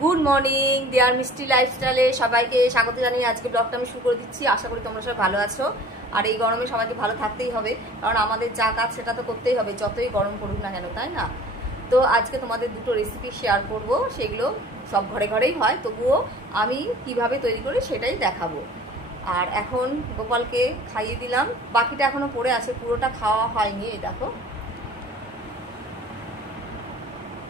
Good morning deer মিষ্টি লাইফস্টাইলে সবাইকে স্বাগত জানিয়ে আজকে ব্লগটা আমি শুরু করে দিচ্ছি। আশা করি তোমরা সবাই ভালো আছো। আর এই গরমে সবাইকে ভালো থাকতেই হবে, কারণ আমাদের যা কাজ সেটা তো করতেই হবে, যতই গরম পড়ুক না কেন, তাই না? তো আজকে তোমাদের দুটো রেসিপি শেয়ার করব, সেগুলো সব ঘরে ঘরেই হয়, তবুও আমি কিভাবে তৈরি করি সেটাই দেখাবো। আর এখন গোপালকে খাইয়ে দিলাম, বাকিটা এখনো পড়ে আছে, পুরোটা খাওয়া হয়নি। এই দেখো,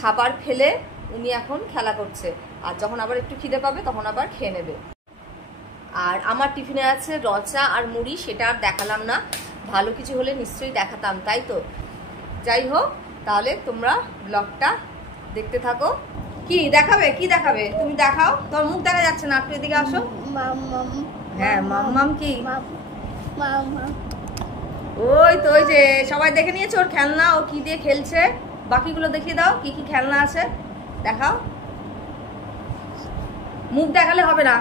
খাবার ফেলে উনি এখন খেলা করছে, আর যখন আবার একটু খিদে পাবে তখন আবার খেয়ে নেবে। আর আমার টিফিনে আছে রচা আর মুড়ি, সেটা আর দেখালাম না, ভালো কিছু হলে নিশ্চয়ই দেখাতাম, তাই তো। যাই হোক, তাহলে তোমরা ব্লগটা দেখতে থাকো। কি দেখাবে, কি দেখাবে তুমি দেখাও, তোর মুখ দেখা যাচ্ছে না, একটু এদিকে আসো। হ্যাঁ মাম্মাম, কি ওই তো, ওই যে সবাই দেখে নিয়েছে ওর খেলনা, ও কি দিয়ে খেলছে, বাকিগুলো দেখিয়ে দাও কি কি খেলনা আছে, দেখাও। মুখ দেখালে হবে না,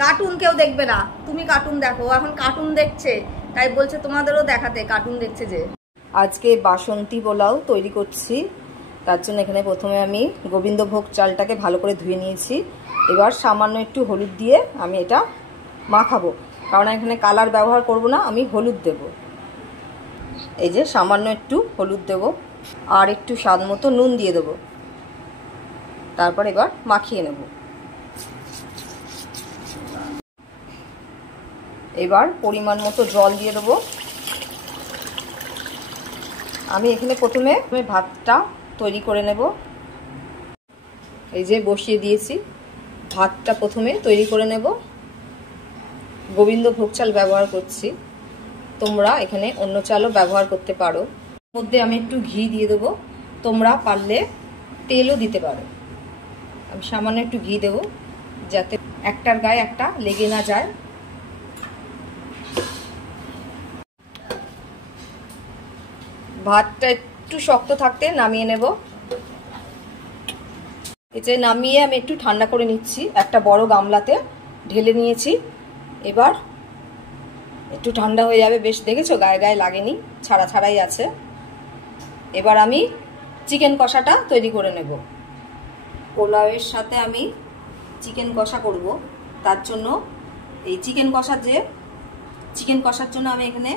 কার্টুন কেউ দেখবে না, তুমি কার্টুন দেখো, এখন কার্টুন দেখছে তাই বলছে তোমাদেরও দেখাতে, কার্টুন দেখছে যে। আজকে বাসন্তী পোলাও তৈরি করছি, তার জন্য এখানে প্রথমে আমি গোবিন্দভোগ চালটাকে ভালো করে ধুয়ে নিয়েছি। এবার সামান্য একটু হলুদ দিয়ে আমি এটা মাখাবো, কারণ এখানে কালার ব্যবহার করব না, আমি হলুদ দেব। এই যে সামান্য একটু হলুদ দেব, আর একটু স্বাদ মতো নুন দিয়ে দেবো, তারপর এবার মাখিয়ে নেব। এবার পরিমাণ মতো জল দিয়ে দেবো। আমি এখানে প্রথমে ভাতটা তৈরি করে নেব। এই যে বসিয়ে দিয়েছি, ভাতটা প্রথমে তৈরি করে নেব। গোবিন্দভোগ চাল ব্যবহার করছি, তোমরা এখানে অন্য চালও ব্যবহার করতে পারো। মধ্যে আমি একটু ঘি দিয়ে দেবো, তোমরা পারলে তেলও দিতে পারো। আমি সামান্য একটু ঘি দেবো, যাতে একটার গায়ে একটা লেগে না যায়। ভাতটা একটু শক্ত থাকতে নামিয়ে নেব। এই যে নামিয়ে আমি একটু ঠান্ডা করে নিচ্ছি, একটা বড় গামলাতে ঢেলে নিয়েছি। এবার একটু ঠান্ডা হয়ে যাবে, বেশ দেখেছো গায়ে গায়ে লাগেনি, ছাড়া ছাড়াই আছে। এবার আমি চিকেন কষাটা তৈরি করে নেব। পোলাওয়ের সাথে আমি চিকেন কষা করব, তার জন্য এই চিকেন কষার জন্য আমি এখানে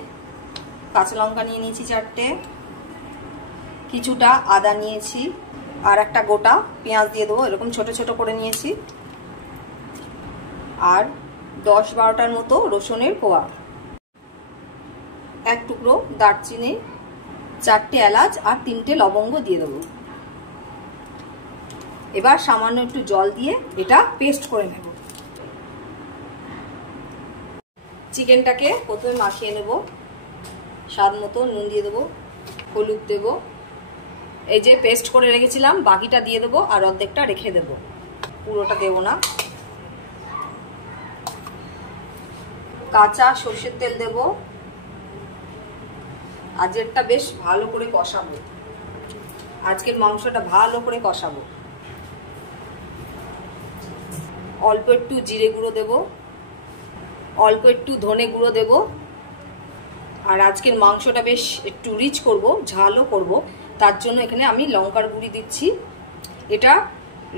কাঁচা লঙ্কা নিয়ে নিয়েছি 4টে, কিছুটা আদা নিয়েছি, আর একটা গোটা পেঁয়াজ দিয়ে দেবো, এরকম ছোট ছোট করে নিয়েছি, আর 10-12টার মতো রসুনের কোয়া, এক টুকরো দারচিনি, 4টে এলাচ আর 3টে লবঙ্গ দিয়ে দেবো। এবার সামান্য একটু জল দিয়ে এটা পেস্ট করে নেব। চিকেনটাকে প্রথমে মাখিয়ে নেব, স্বাদ মতো নুন দিয়ে দেবো, হলুদ দেব, এই যে পেস্ট করে রেখেছিলাম বাকিটা দিয়ে দেবো, আর অর্ধেকটা রেখে দেবো, পুরোটা দেবো না। কাঁচা সর্ষের তেল দেব, আজকেরটা বেশ ভালো করে কষাবো, আজকের মাংসটা ভালো করে কষাবো। অল্প একটু জিরে গুঁড়ো দেব, অল্প একটু ধনে গুঁড়ো দেব, আর আজকের মাংসটা বেশ একটু রিচ করব, ঝালও করব, তার জন্য এখানে আমি লঙ্কার গুঁড়ি দিচ্ছি। এটা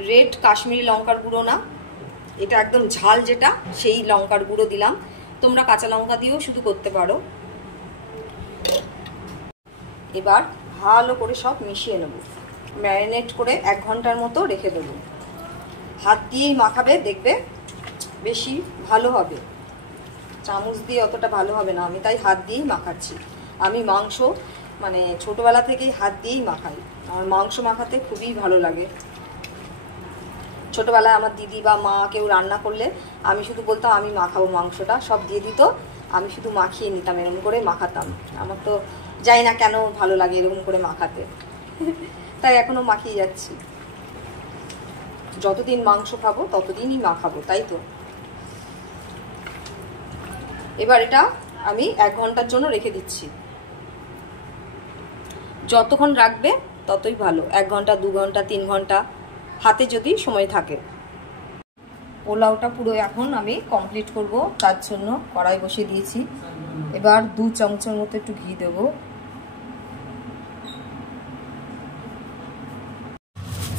রেড কাশ্মীরি লঙ্কার গুঁড়ো না, এটা একদম ঝাল যেটা, সেই লঙ্কার গুঁড়ো দিলাম। তোমরা কাঁচা লঙ্কা দিয়েও শুধু করতে পারো। এবার ভালো করে সব মিশিয়ে নেব, ম্যারিনেট করে 1 ঘন্টার মতো রেখে দেবো। হাত দিয়েই মাখাবে, দেখবে বেশি ভালো হবে, চামচ দিয়ে অতটা ভালো হবে না, আমি তাই হাত দিয়েই মাখাচ্ছি। আমি মাংস মানে ছোটবেলা থেকেই হাত দিয়েই মাখাই, আমার মাংস মাখাতে খুবই ভালো লাগে। ছোটবেলায় আমার দিদি বা মা কেউ রান্না করলে আমি শুধু বলতাম আমি মাখাবো মাংসটা, সব দিয়ে দিত, আমি শুধু মাখিয়ে নিতাম, এরকম করে মাখাতাম। আমার তো জানি না কেন ভালো লাগে এরকম করে মাখাতে, তাই এখনো মাখিয়ে যাচ্ছি। যতদিন মাংস খাবো ততদিনই মাখাবো, তাই তো। এবার এটা আমি 1 ঘন্টার জন্য রেখে দিচ্ছি। যতক্ষণ রাখবে ততই ভালো, 1 ঘন্টা, 2 ঘন্টা, 3 ঘন্টা, হাতে যদি সময় থাকে। পোলাওটা পুরো এখন আমি কমপ্লিট করব, তার জন্য কড়াই বসিয়ে দিয়েছি। এবার 2 চামচের মতো একটু ঘি দেব,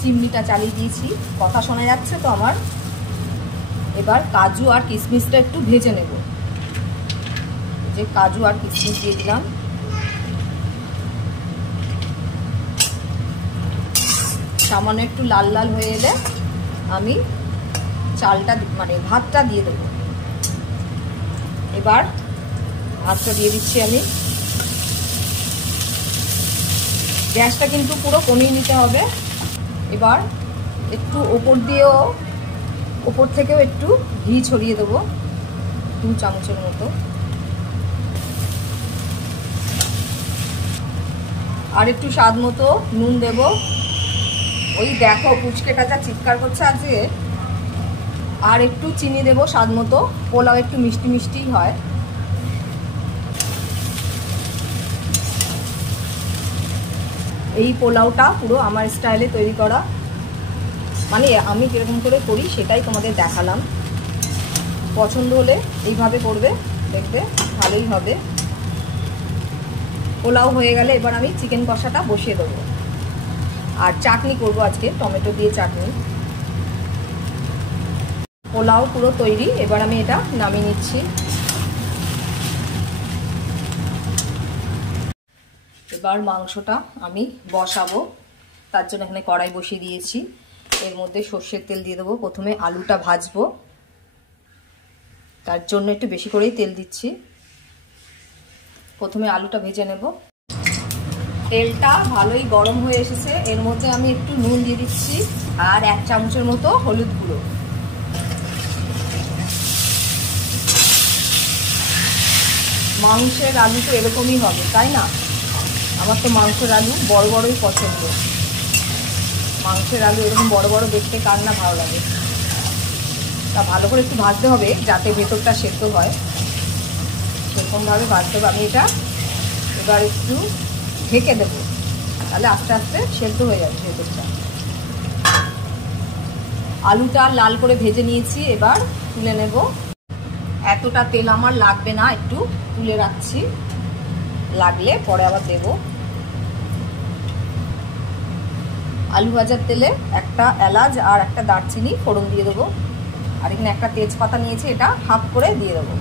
চিমনিটা চালিয়ে দিয়েছি, কথা শোনা যাচ্ছে তো আমার। এবার কাজু আর কিশমিশটা একটু ভেজে নেব। যে কাজু আর কিশমিশ দিয়ে দিলাম। সামান্য একটু লাল লাল হয়ে এলে আমি চালটা মানে ভাতটা দিয়ে দেবো। এবার ভাতটা দিয়ে দিচ্ছি আমি। গ্যাসটা কিন্তু পুরো কমিয়ে নিতে হবে। এবার একটু ওপর থেকেও একটু ঘি ছড়িয়ে দেবো, 2 চামচের মতো। আর একটু স্বাদ মতো নুন দেব। ওই দেখো পুচকেটা যা চিৎকার করছে আজকে। আর একটু চিনি দেব স্বাদ মতো, পোলাও একটু মিষ্টি মিষ্টি হয়। এই পোলাওটা পুরো আমার স্টাইলে তৈরি করা, মানে আমি কিরকম করে করি সেটাই তোমাদের দেখালাম। পছন্দ হলে এইভাবে করবে, দেখবে ভালোই হবে। পোলাও হয়ে গেলে এবার আমি চিকেন কষাটা বসিয়ে দেবো। আর চাটনি করব আজকে, টমেটো দিয়ে চাটনি। পোলাও পুরো তৈরি, এবার আমি এটা নামিয়ে নিচ্ছি। এবার মাংসটা আমি বসাবো, তার জন্য এখানে কড়াই বসিয়ে দিয়েছি। এর মধ্যে সর্ষের তেল দিয়ে দেবো। প্রথমে আলুটা ভাজবো, তার জন্য একটু বেশি করেই তেল দিচ্ছি। প্রথমে আলুটা ভেজে নেব। তেলটা ভালোই গরম হয়ে এসেছে, এর মধ্যে আমি একটু নুন দিয়ে দিচ্ছি আর 1 চামচের মতো হলুদ গুঁড়ো। মাংসের আলু তো এরকমই হবে, তাই না? আমার তো মাংসের আলু বড় বড়ই পছন্দ। মাংসের আলু এরকম বড় বড় দেখতে কার না ভালো লাগে। তা ভালো করে একটু ভাজতে হবে যাতে ভেতরটা সেদ্ধ হয়, সেরকমভাবে ভাজতে হবে। আমি এটা এবার একটু ঢেকে দেবো, তাহলে আস্তে আস্তে সেদ্ধ হয়ে যাবে ভেতরটা। আলুটা লাল করে ভেজে নিয়েছি, এবার তুলে নেব। এতটা তেল আমার লাগবে না, একটু তুলে রাখছি, লাগলে পরে আবার দেব। আলু ভাজার তেলে একটা এলাচ আর একটা দারচিনি ফোড়ন দিয়ে দেবো। আর এখানে একটা তেজপাতা নিয়েছি, এটা হাফ করে দিয়ে দেবো।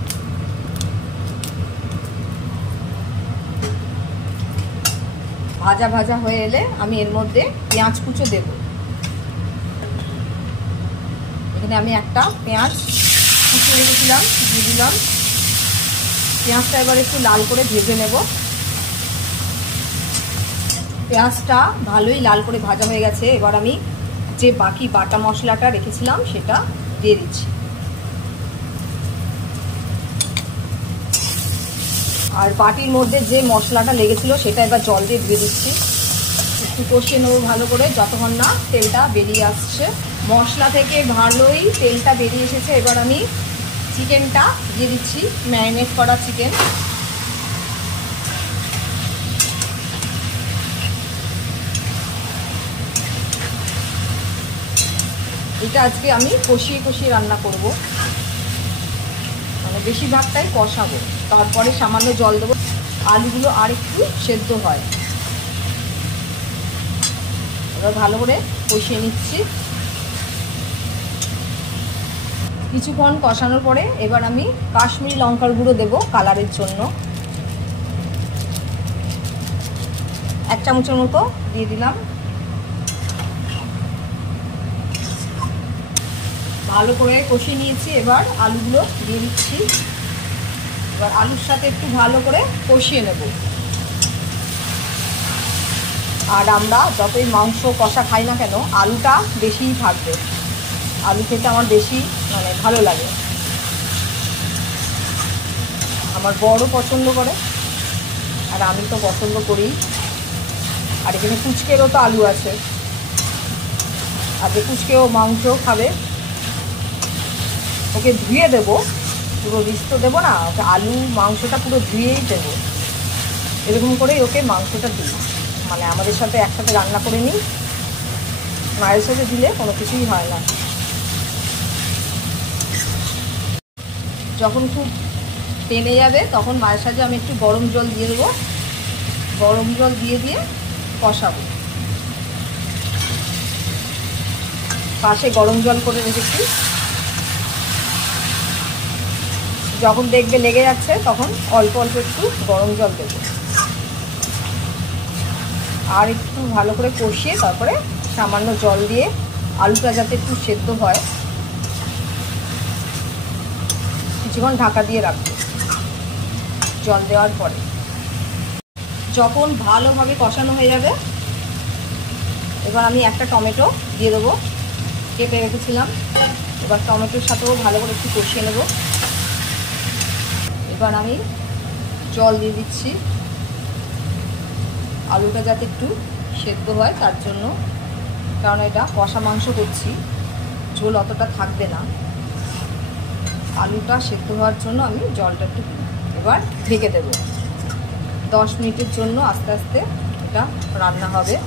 ভাজা ভাজা হয়ে এলে আমি এর মধ্যে পেঁয়াজ কুচো দেব। এখানে আমি একটা পেঁয়াজ কুচো রেখেছিলাম, দিয়ে দিলাম। পেঁয়াজটা এবার একটু লাল করে ভেজে নেব। পেঁয়াজটা ভালোই লাল করে ভাজা হয়ে গেছে, এবার আমি যে বাকি বাটা মশলাটা রেখেছিলাম সেটা দিয়ে দিচ্ছি। আর বাটির মধ্যে যে মশলাটা লেগেছিল সেটা এবার জল দিয়ে ধুয়ে দিচ্ছি। একটু কষিয়ে নেবো ভালো করে যতক্ষণ না তেলটা বেরিয়ে আসছে। মশলা থেকে ভালোই তেলটা বেরিয়ে এসেছে, এবার আমি চিকেনটা দিয়ে দিচ্ছি, ম্যারিনেট করা চিকেন। এটা আজকে আমি কষিয়ে কষিয়ে রান্না করব, মানে বেশিরভাগটাই কষাবো, তারপরে সামান্য জল দেবো। আলুগুলো আর একটু সেদ্ধ হয়। এবার ভালো করে কষিয়ে নিচ্ছি। কিছুক্ষণ কষানোর পরে এবার আমি কাশ্মীরি লঙ্কার গুঁড়ো দেবো কালারের জন্য। 1 চামচের মতো দিয়ে দিলাম। ভালো করে কষিয়ে নিয়েছি, এবার আলুগুলো দিয়ে দিচ্ছি। এবার আলুর সাথে একটু ভালো করে কষিয়ে নেব। আর আমরা যতই মাংস কষা খাই না কেন, আলুটা বেশিই থাকবে। আলু খেতে আমার বেশি মানে ভালো লাগে। আমার বড় পছন্দ করে, আর আমি তো পছন্দ করি। আর এখানে কুচকেরও তো আলু আছে, আর যে কুচকেও মাংস খাবে ওকে ধুয়ে দেবো, পুরো রিস তো দেবো না, ওকে আলু মাংসটা পুরো ধুয়েই দেবো। এরকম করেই ওকে মাংসটা দিই, মানে আমাদের সাথে একসাথে রান্না করে নিই। মায়ের সাথে দিলে কোনো কিছুই হয় না। যখন খুব টেনে যাবে তখন মায়ের সাথে আমি একটু গরম জল দিয়ে দেবো। গরম জল দিয়ে দিয়ে কষাবো। পাশে গরম জল করে রেখেছি, যখন দেখবে লেগে যাচ্ছে তখন অল্প অল্প একটু গরম জল দেবো, আর একটু ভালো করে কষিয়ে তারপরে সামান্য জল দিয়ে আলুটা যাতে একটু সেদ্ধ হয় কিছুক্ষণ ঢাকা দিয়ে রাখবো। জল দেওয়ার পরে যখন ভালোভাবে কষানো হয়ে যাবে, এবার আমি একটা টমেটো দিয়ে দেবো, কেটে রেখেছিলাম। এবার টমেটোর সাথেও ভালো করে একটু কষিয়ে নেব। এবার আমি জল দিয়ে দিচ্ছি, আলুটা যাতে একটু সেদ্ধ হয় তার জন্য, কারণ এটা কষা মাংস করছি, ঝোল অতটা থাকবে না। আলুটা সেদ্ধ হওয়ার জন্য আমি জলটা একটু এবার ঢেকে দেব। 10 মিনিটের জন্য আস্তে আস্তে এটা রান্না হবে।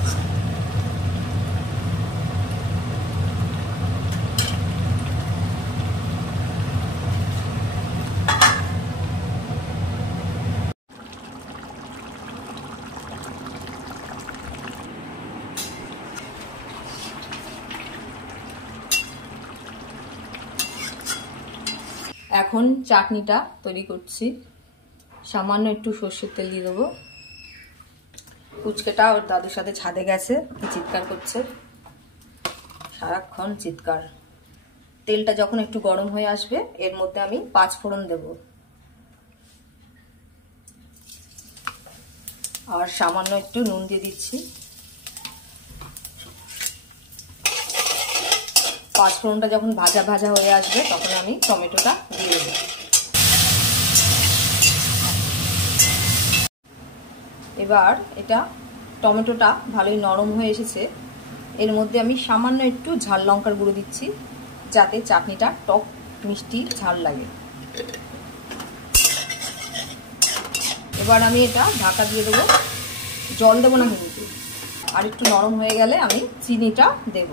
এখন চাটনিটা তৈরি করছি। সামান্য একটু সর্ষের তেল দিয়ে দেবো। কুচকেটা ওর দাদুর সাথে ছাদে গেছে, চিৎকার করছে, সারাক্ষণ চিৎকার। তেলটা যখন একটু গরম হয়ে আসবে এর মধ্যে আমি 5 ফোড়ন দেব, আর সামান্য একটু নুন দিয়ে দিচ্ছি। 5 ফোড়নটা যখন ভাজা ভাজা হয়ে আসবে তখন আমি টমেটোটা দিয়ে দেব। এবার এটা টমেটোটা ভালোই নরম হয়ে এসেছে, এর মধ্যে আমি সামান্য একটু ঝাল লঙ্কার গুঁড়ো দিচ্ছি যাতে চাটনিটা টক মিষ্টি ঝাল লাগে। এবার আমি এটা ঢাকা দিয়ে দেবো, জল দেবো না কিন্তু। আর একটু নরম হয়ে গেলে আমি চিনিটা দেব।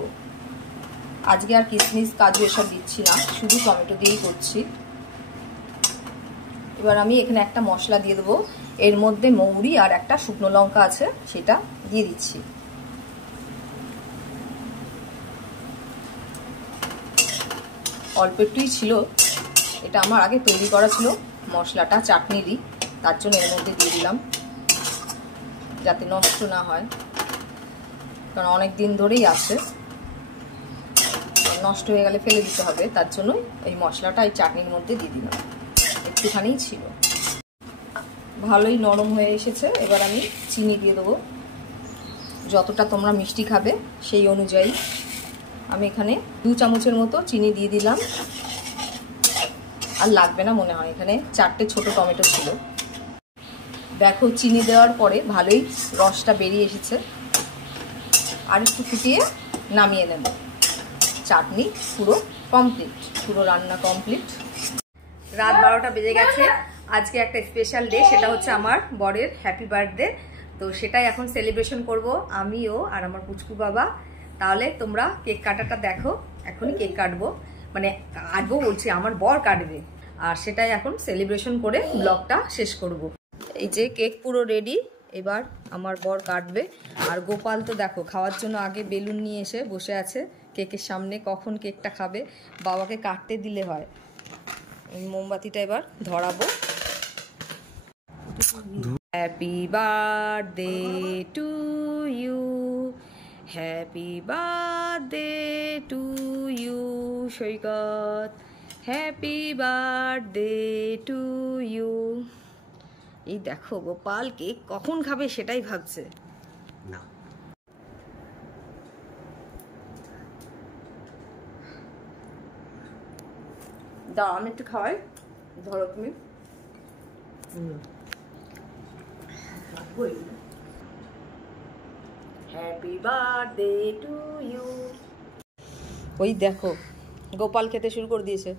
আজকে আর কিশমিশ কাজু এসব দিচ্ছি না, শুধু টমেটো দিয়েই করছি। এবার আমি এখানে একটা মশলা দিয়ে দেবো, এর মধ্যে মৌরি আর একটা শুকনো লঙ্কা আছে, সেটা দিয়ে দিচ্ছি। অল্প একটুই ছিল, এটা আমার আগে তৈরি করা ছিল মশলাটা চাটনিরই, তার জন্য এর মধ্যে দিয়ে দিলাম যাতে নষ্ট না হয়, কারণ অনেক দিন ধরেই আছে, নষ্ট হয়ে গেলে ফেলে দিতে হবে, তার জন্য এই মশলাটা এই চাটনির মধ্যে দিয়ে দিলাম। একটুখানি ছিল, ভালোই নরম হয়ে এসেছে। এবার আমি চিনি দিয়ে দেবো, যতটা তোমরা মিষ্টি খাবে সেই অনুযায়ী। আমি এখানে 2 চামচের মতো চিনি দিয়ে দিলাম, আর লাগবে না মনে হয়, এখানে 4টে ছোট টমেটো ছিল। দেখো চিনি দেওয়ার পরে ভালোই রসটা বেরিয়ে এসেছে, আর একটু ফুটিয়ে নামিয়ে নেব। চাটনি পুরো কমপ্লিট, পুরো রান্না কমপ্লিট। রাত 12টা বেজে গেছে। আজকে একটা স্পেশাল ডে, সেটা হচ্ছে আমার বরের হ্যাপি বার্থডে। তো সেটাই এখন সেলিব্রেশন করব আমিও আর আমার পুচকু বাবা। তাহলে তোমরা কেক কাটাটা দেখো, এখনই কেক কাটবো, মানে কাটবো বলছি, আমার বর কাটবে, আর সেটাই এখন সেলিব্রেশন করে ব্লগটা শেষ করব। এই যে কেক পুরো রেডি, এবার আমার বর কাটবে। আর গোপাল তো দেখো খাওয়ার জন্য আগে বেলুন নিয়ে এসে বসে আছে কেকের সামনে, কখন কেকটা খাবে, বাবাকে কাটতে দিলে হয়। মোমবাতিটা এবার ধরাবো। Happy birthday to you, happy birthday to you Saikat, happy birthday to you. এই দেখো গোপাল কেক কখন খাবে সেটাই ভাবছে। না দাও আমি একটু খাওয়াই, ধরো তুমি। Happy birthday to you. ওই দেখো গোপাল খেতে শুরু করে দিয়েছে।